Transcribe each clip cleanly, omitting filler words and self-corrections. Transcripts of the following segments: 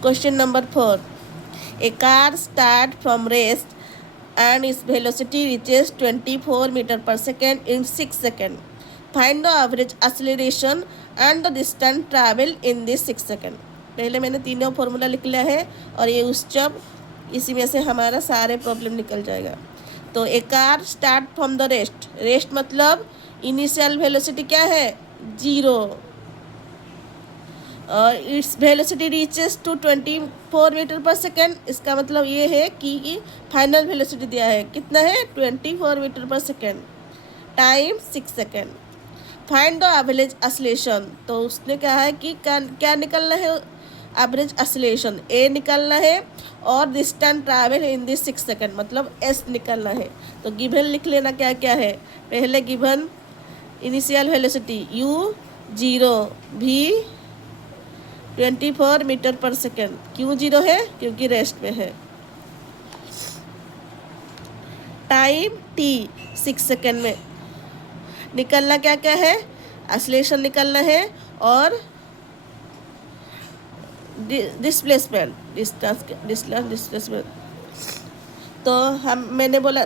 Question number 4. A car starts from rest and its velocity reaches 24 meter per second in 6 seconds. Find the average acceleration and the distance travel in this 6 seconds. पहले मैंने तीनों formula लिख लिया है और ये उस जब इसी में से हमारा सारे प्रॉब्लम निकल जाएगा. तो a car start from the rest. Rest मतलब इनिशियल वेलोसिटी क्या है 0 और its velocity reaches to 24 metre per second. इसका मतलब ये है कि फाइनल वेलोसिटी दिया है कितना है 24 metre per second. Time 6 second. Find the average acceleration. तो उसने कहा है कि क्या निकलना है एवरेज एक्सेलरेशन ए निकलना है और distance travel in this 6 second मतलब एस निकलना है. तो गिवन लिख लेना क्या क्या है. पहले given initial velocity u 0 v 24 metre per second. क्यों 0 है क्योंकि रेस्ट में है. टाइम t 6 सेकेंड में. निकलना क्या क्या है एक्सेलरेशन निकलना है और डिस्प्लेसमेंट डिस्प्लेसमेंट. तो मैंने बोला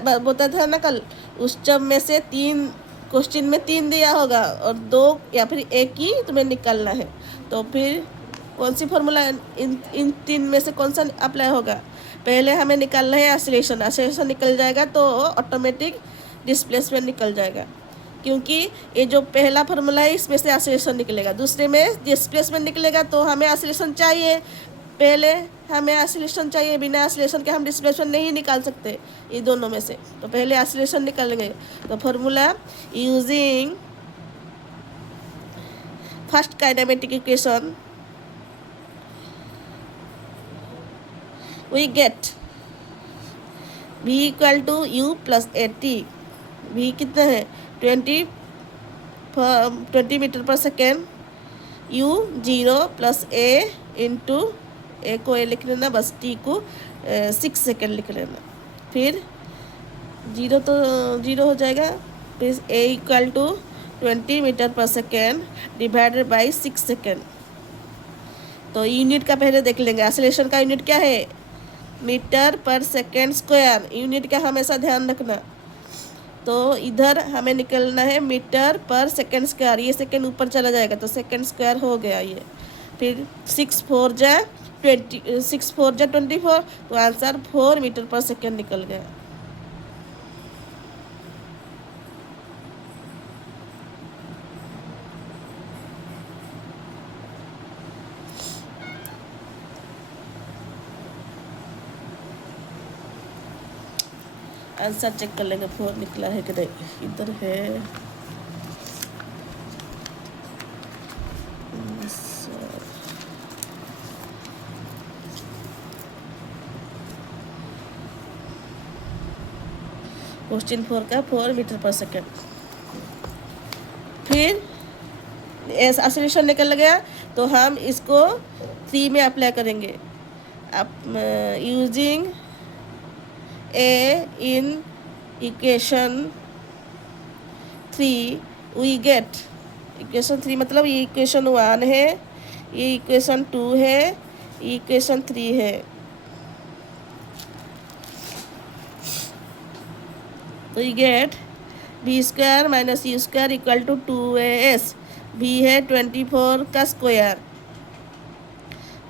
था ना कल उस जब में से 3 क्वेश्चन में 3 दिया होगा और 2 या फिर एक ही तुम्हें निकलना है. तो फिर कौन सी फॉर्मूला इन 3 में से कौन सा अप्लाई होगा. पहले हमें निकालना है एक्सेलरेशन निकल जाएगा तो ऑटोमेटिक डिस्प्लेसमेंट निकल जाएगा क्योंकि ये जो पहला फार्मूला है इसमें से एक्सेलरेशन निकलेगा. दूसरे में डिस्प्लेसमेंट निकलेगा तो हमें एक्सेलरेशन चाहिए. पहले हमें एक्सेलरेशन चाहिए बिना एक्सेलरेशन के हम डिस्प्लेसमेंट नहीं निकाल सकते ये दोनों में से. तो पहले एक्सेलरेशन निकालेंगे. तो formula using first kinematic equation we get v equal to u plus a t. v कितना है 20 metre per second. u 0 plus a into a को ए लिख लेना बस t को 6 सेकेंड लिख लेना. फिर 0 तो 0 हो जाएगा. फिर a equal to 20 metre per second divided by 6 second. तो यूनिट का पहले देख लेंगे. एक्सेलरेशन का यूनिट क्या है metre per second square. Unit का हमेशा ध्यान रखना. तो इधर हमें निकलना है मीटर पर सेकेंड स्क्वायर. ये सेकेंड ऊपर चला जाएगा तो सेकेंड स्क्वायर हो गया ये. फिर 6 4 जा 24 तो आंसर 4 मीटर पर सेकेंड निकल गया. आंसर चेक कर लेंगे 4 निकला है कि नहीं. इधर है क्वेश्चन 4 का 4 मीटर पर सेकेंड. फिर एक्सेलरेशन निकल गया तो हम इसको 3 में अप्लाई करेंगे. Using a in equation 3 we get equation 3 मतलब ये इक्वेशन 1 है ये इक्वेशन 2 है ये इक्वेशन 3 है. तो ये get B square minus U square equal to 2as. B है 24 का स्क्वायर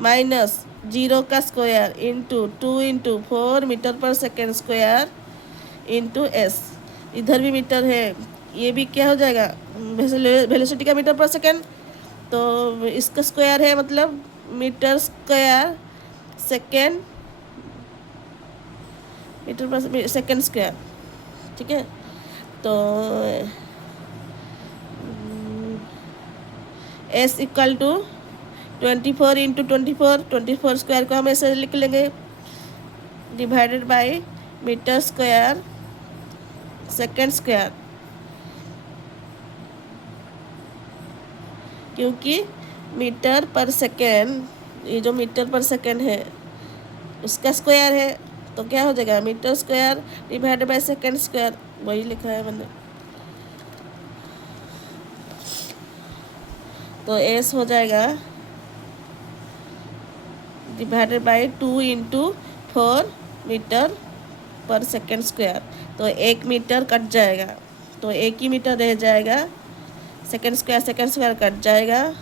माइनस 0 का स्क्वायर into 2 into 4 metre per second square into S. इधर भी मीटर है ये भी क्या हो जाएगा वेलोसिटी का मीटर पर सेकेंड. तो इसका स्क्वायर है मतलब metre square second metre per second square. ठीक है. तो S equal to 24 into 24 square को हम ऐसे लिख लेंगे divided by metre square second square. क्योंकि मीटर पर सेकेंड ये जो मीटर पर सेकेंड है उसका स्क्वायर है तो क्या हो जाएगा metre square divided by second square. वही लिखा है मैंने. तो एस हो जाएगा divided by 2 into 4 metre per second square. तो 1 मीटर कट जाएगा, तो 1 ही मीटर रह जाएगा। सेकेंड स्क्वायर कट जाएगा।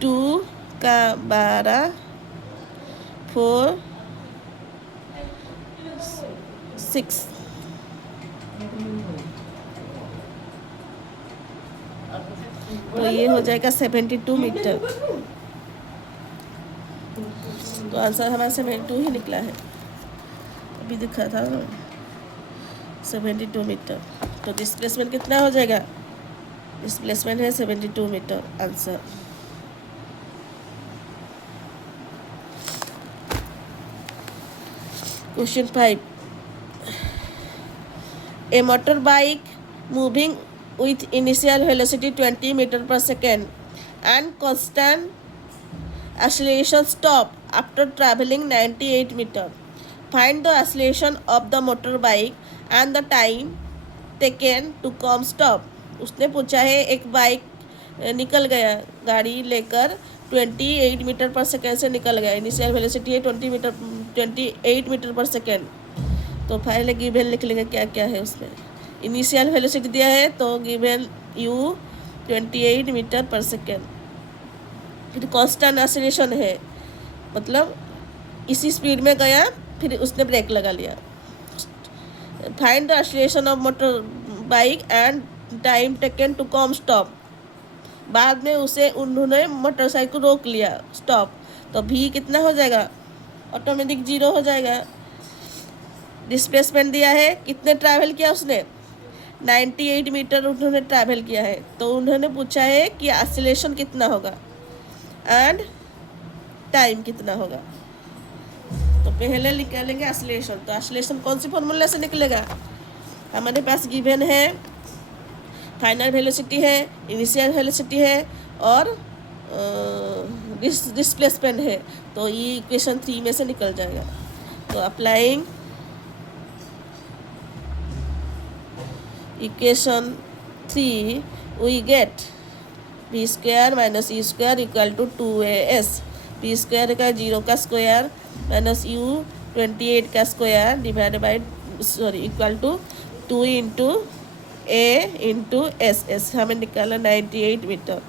2 का 12, 4, 6, तो ये हो जाएगा 72 मीटर। तो आंसर हमारा 72 ही निकला है, अभी दिखा था 72 मीटर। तो डिस्प्लेसमेंट कितना हो जाएगा? डिस्प्लेसमेंट है 72 metre answer. Question 5, a motor bike moving with initial velocity 20 meter per second and constant acceleration stop after traveling 98 meter. Find the acceleration of the motorbike and the time taken to come stop. उसने पूछा है एक bike निकल गया, गाड़ी लेकर 28 metre per second से निकल गया। इनिशियल वेलोसिटी है 28 मीटर पर सेकेंड। तो पहले गिवन लिख लेंगे क्या क्या है उसमें। इनिशियल वेलोसिटी दिया है तो given u 28 metre per second. फिर कांस्टेंट एक्सीलरेशन है, मतलब इसी स्पीड में गया, फिर उसने ब्रेक लगा लिया। Find the acceleration of motor bike and time taken to come stop. बाद में उन्होंने मोटरसाइकिल को रोक लिया, स्टॉप। तो भी कितना हो जाएगा? ऑटोमेटिक 0 हो जाएगा। डिस्प्लेसमेंट दिया है, कितने ट्रैवल किया उसने? 98 मीटर उन्होंने ट्रैवल किया है। तो उन्होंने पूछा है कि एक्सीलरेशन कितना होगा एंड टाइम कितना होगा। तो पहले निकालेंगे एक्सीलरेशन। तो एक्सीलरेशन कौन सी फॉर्मूला से निकलेगा? हमारे पास गिवन है फाइनल वेलोसिटी है, इनिशियल वेलोसिटी है और डिस्प्लेसमेंट है। तो ये इक्वेशन 3 में से निकल जाएगा। तो applying equation 3 we get b square minus E square equal to 2as। b square का 0 का स्क्वायर माइनस u 28 का square divide by equal to 2 into a into S हमें निकाला 98 मीटर।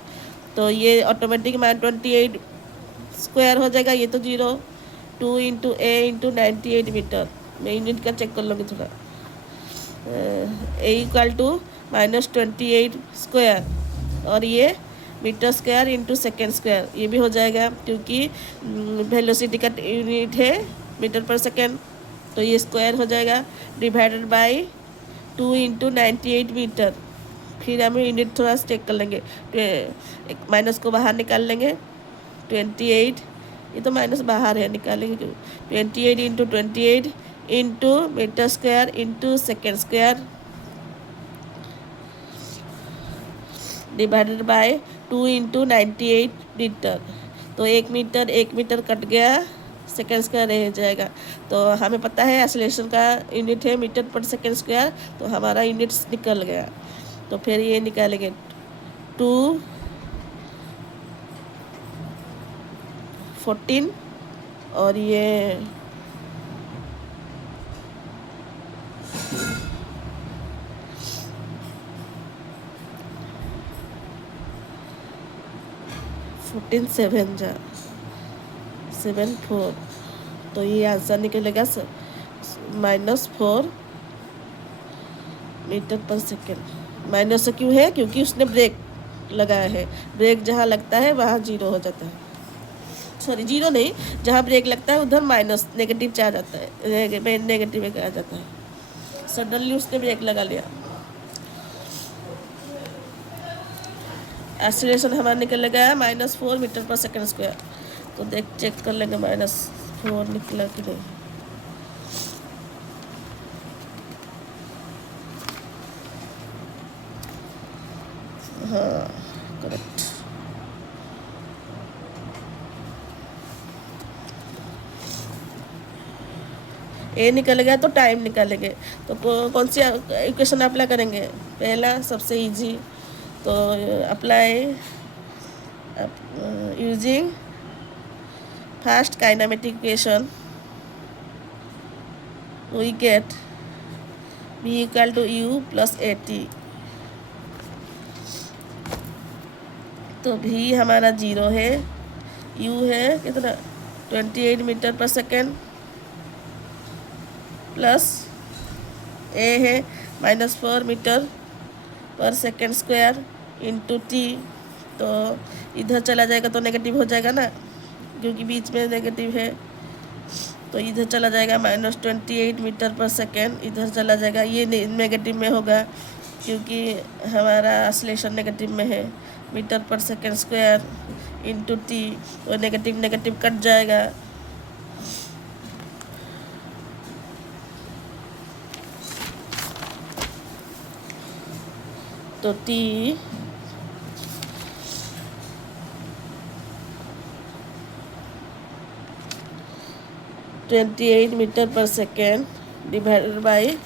तो ये ऑटोमेटिक मान 28 स्क्वायर हो जाएगा, ये तो 0। 2 इंटू a इंटू 98 मीटर। मैं यूनिट का चेक कर लूँगी थोड़ा। A equal to minus 28 square और ये metre square into second square, ये भी हो जाएगा क्योंकि वेलोसिटी का यूनिट है मीटर पर सेकेंड। तो ये स्क्वायर हो जाएगा डिवाइडेड बाई 2 इंटू 98 मीटर। फिर हम यूनिट थोड़ा चेक कर लेंगे, माइनस को बाहर निकाल लेंगे। 28, ये तो माइनस बाहर है, निकालेंगे क्यों? 28 into 28 into metre square into second square divided by 2 into 98 metre. तो 1 मीटर कट गया, सेकेंड स्क्वायर रह जाएगा। तो हमें पता है एक्सीलरेशन का यूनिट है मीटर पर सेकेंड स्क्वायर, तो हमारा यूनिट निकल गया। तो फिर ये निकालेंगे 2 14 और ये 14 7 जा 7 4। तो ये आंसर निकलेगा -4 मीटर पर सेकेंड। माइनस क्यों है? क्योंकि उसने ब्रेक लगाया है। ब्रेक जहाँ लगता है वहाँ 0 हो जाता है। सॉरी 0 नहीं, जहाँ ब्रेक लगता है उधर माइनस नेगेटिव चार्ज आता है, नेगेटिव में आ जाता है। सडनली उसने ब्रेक लगा लिया। एक्सीलरेशन हमारा निकलेगा -4 मीटर पर सेकेंड स्क्वायर। तो चेक कर लेंगे -4 निकला कि नहीं। हाँ करेक्ट। ए निकलेगा तो टाइम निकालेंगे। तो कौन सी इक्वेशन अप्लाई करेंगे? पहला सबसे इजी, तो apply using first kinematic equation we get v equal to u plus at। तो v हमारा 0 है, u है कितना 28 metre per second, plus a है -4 metre per second square into t। तो इधर चला जाएगा तो नेगेटिव हो जाएगा ना, क्योंकि बीच में नेगेटिव है, तो इधर चला जाएगा -28 मीटर पर सेकेंड, इधर चला जाएगा, ये नेगेटिव में होगा क्योंकि हमारा ऑसिलेशन नेगेटिव में है, metre per second square into T, तो नेगेटिव नेगेटिव कट जाएगा। तो T 28 metre per second divided by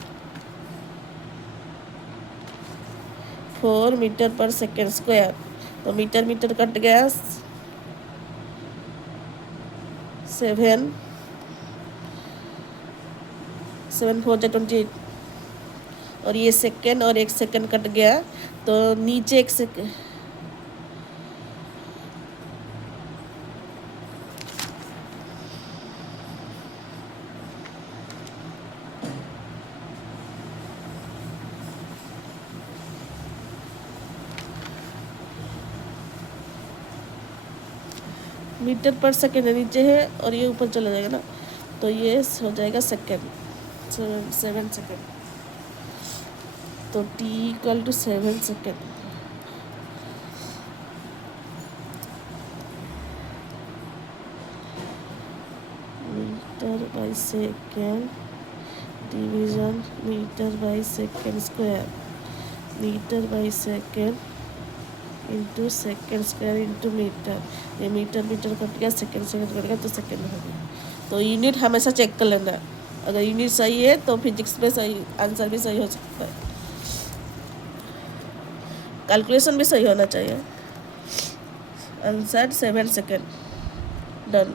4 metre per second square. तो मीटर मीटर कट गया, 7 4 28, और ये सेकेंड और एक सेकेंड कट गया, तो नीचे एक सेकेंड मीटर पर सेकेंड नीचे है और ये ऊपर चला जाएगा ना, तो ये हो जाएगा सेकेंड, 7 सेकेंड। तो t equal to 7 second. Metre by second division metre by second square, metre by second into second square into metre. ये मीटर मीटर कट गया, सेकेंड सेकेंड कट गया, तो सेकेंड हो गया। तो यूनिट हमेशा चेक कर लेना, अगर यूनिट सही है तो फिजिक्स में सही आंसर भी सही हो सकता है, कैलकुलेशन भी सही होना चाहिए। Answer 7 second, done.